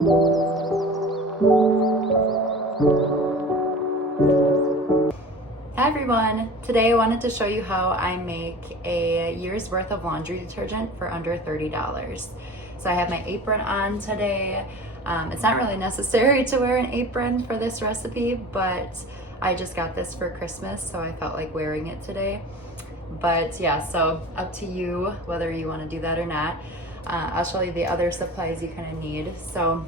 Hi everyone! Today I wanted to show you how I make a year's worth of laundry detergent for under $30. So I have my apron on today. It's not really necessary to wear an apron for this recipe, but I just got this for Christmas, so I felt like wearing it today. But yeah, so up to you whether you want to do that or not. I'll show you the other supplies you kind of need. So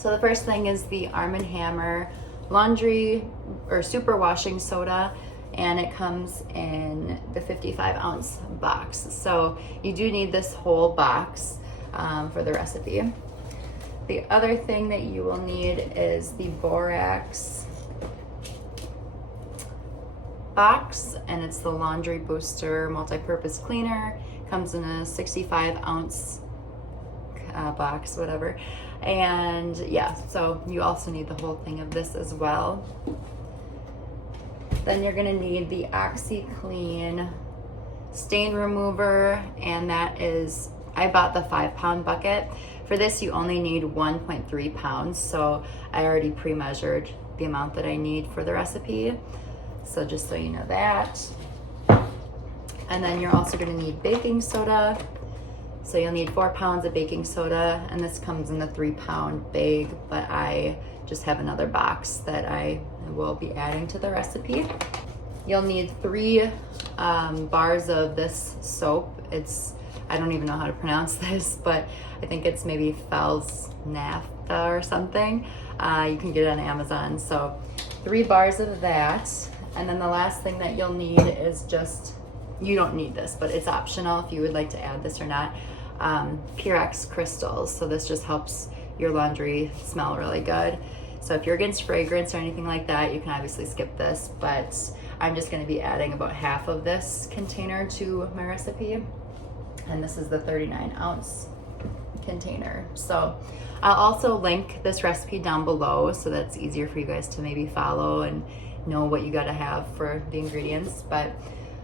the first thing is the Arm & Hammer laundry or super washing soda, and it comes in the 55-ounce box. So you do need this whole box for the recipe. The other thing that you will need is the Borax box, and it's the laundry booster multi-purpose cleaner. Comes in a 65-ounce box, whatever. And yeah, so you also need the whole thing of this as well. Then you're gonna need the OxiClean stain remover, and that is, I bought the 5-pound bucket. For this you only need 1.3 pounds, so I already pre-measured the amount that I need for the recipe. So just so you know that. And then you're also gonna need baking soda. So you'll need 4 pounds of baking soda, and this comes in the 3-pound bag, but I just have another box that I will be adding to the recipe. You'll need 3 bars of this soap. I don't even know how to pronounce this, but I think it's maybe Fels-Naptha or something. You can get it on Amazon. So 3 bars of that. And then the last thing that you'll need is just, you don't need this, but it's optional if you would like to add this or not. Purex crystals. So this just helps your laundry smell really good. So if you're against fragrance or anything like that, you can obviously skip this, but I'm just going to be adding about half of this container to my recipe. And this is the 39-ounce container. So I'll also link this recipe down below so that's easier for you guys to maybe follow and know what you got to have for the ingredients. But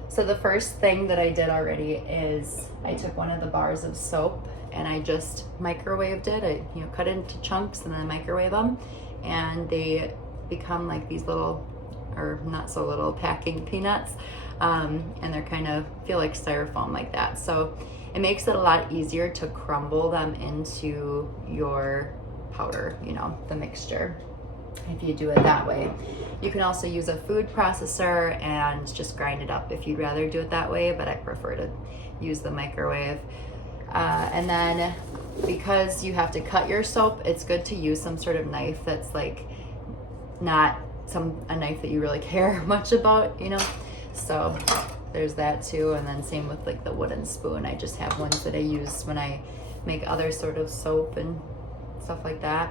so the first thing that I did already is I took one of the bars of soap and I just microwaved it. I cut it into chunks and then microwave them, and they become like these little, or not so little, packing peanuts, and they're kind of feel like styrofoam like that. So it makes it a lot easier to crumble them into your powder, the mixture, if you do it that way. You can also use a food processor and just grind it up if you'd rather do it that way, but I prefer to use the microwave. And then because you have to cut your soap, it's good to use some sort of knife that's like not a knife that you really care much about, So there's that too. And then same with like the wooden spoon. I just have ones that I use when I make other sort of soap and stuff like that.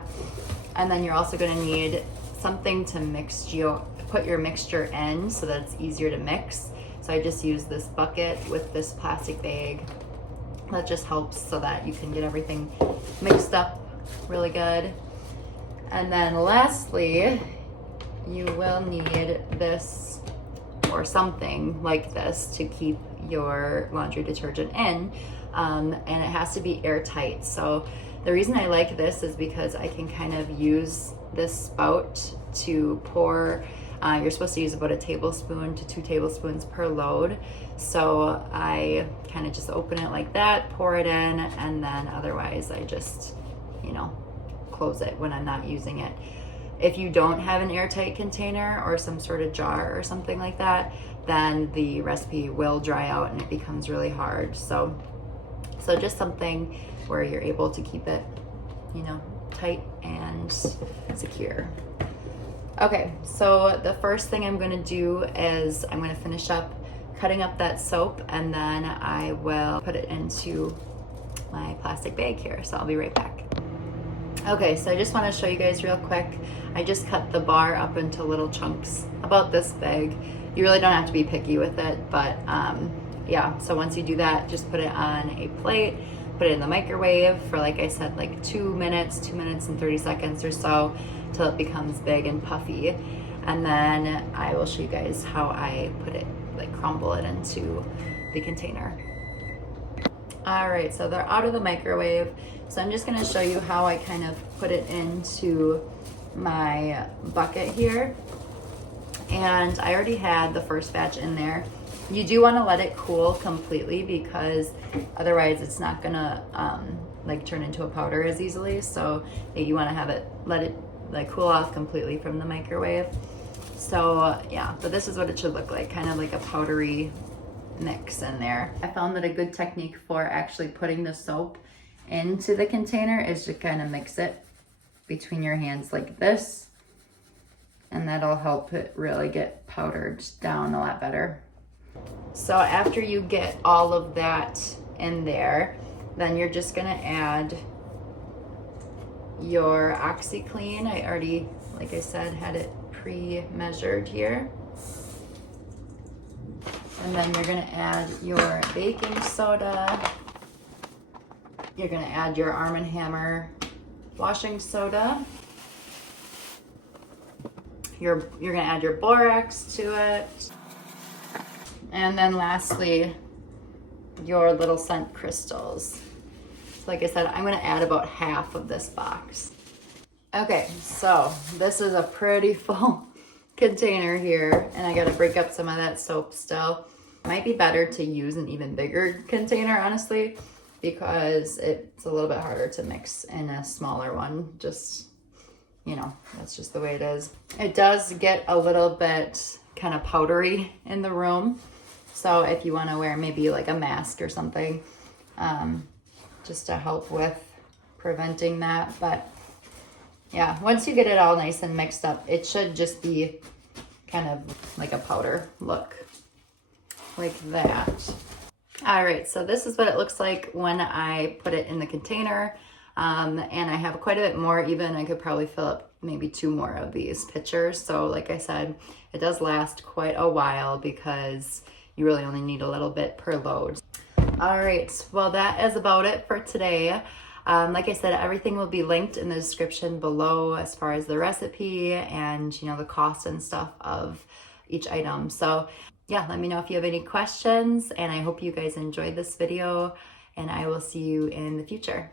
And then you're also going to need something to put your mixture in so that it's easier to mix. So I just use this bucket with this plastic bag. That just helps so that you can get everything mixed up really good. And then lastly, you will need this or something like this to keep your laundry detergent in, and it has to be airtight. So the reason I like this is because I can kind of use this spout to pour. You're supposed to use about 1 tablespoon to 2 tablespoons per load. So I kind of just open it like that, pour it in, and then otherwise I just, close it when I'm not using it. If you don't have an airtight container or some sort of jar or something like that, then the recipe will dry out and it becomes really hard. So just something where you're able to keep it, tight and secure. Okay, so the first thing I'm gonna do is I'm gonna finish up cutting up that soap, and then I will put it into my plastic bag here. So I'll be right back. Okay, so I just wanna show you guys real quick. I just cut the bar up into little chunks about this big. You really don't have to be picky with it, but yeah, so once you do that, just put it on a plate, put it in the microwave for, like I said, like 2 minutes and 30 seconds or so, till it becomes big and puffy. And then I will show you guys how I put it, like crumble it into the container. All right, so they're out of the microwave. So I'm just gonna show you how I kind of put it into my bucket here. And I already had the first batch in there. You do wanna let it cool completely because otherwise it's not gonna like turn into a powder as easily. So you wanna have it, let it like cool off completely from the microwave. So yeah, but this is what it should look like, kind of like a powdery mix in there. I found that a good technique for actually putting the soap into the container is to kind of mix it between your hands like this, and that'll help it really get powdered down a lot better. So after you get all of that in there, then you're just gonna add your OxiClean. I already, like I said, had it pre-measured here. And then you're gonna add your baking soda. You're gonna add your Arm & Hammer washing soda. You're gonna add your Borax to it. And then lastly, your little scent crystals. So like I said, I'm gonna add about half of this box. Okay, so this is a pretty full container here, and I gotta break up some of that soap still. Might be better to use an even bigger container, honestly, because it's a little bit harder to mix in a smaller one. Just, you know, that's just the way it is. It does get a little bit kind of powdery in the room. So if you wanna wear maybe like a mask or something, just to help with preventing that. But yeah, once you get it all nice and mixed up, it should just be kind of like a powder look, like that. All right, so this is what it looks like when I put it in the container. And I have quite a bit more even. I could probably fill up maybe 2 more of these pitchers. So like I said, it does last quite a while because you really only need a little bit per load. All right, well that is about it for today. Like I said, everything will be linked in the description below as far as the recipe and, you know, the cost and stuff of each item. So yeah, let me know if you have any questions, and I hope you guys enjoyed this video, and I will see you in the future.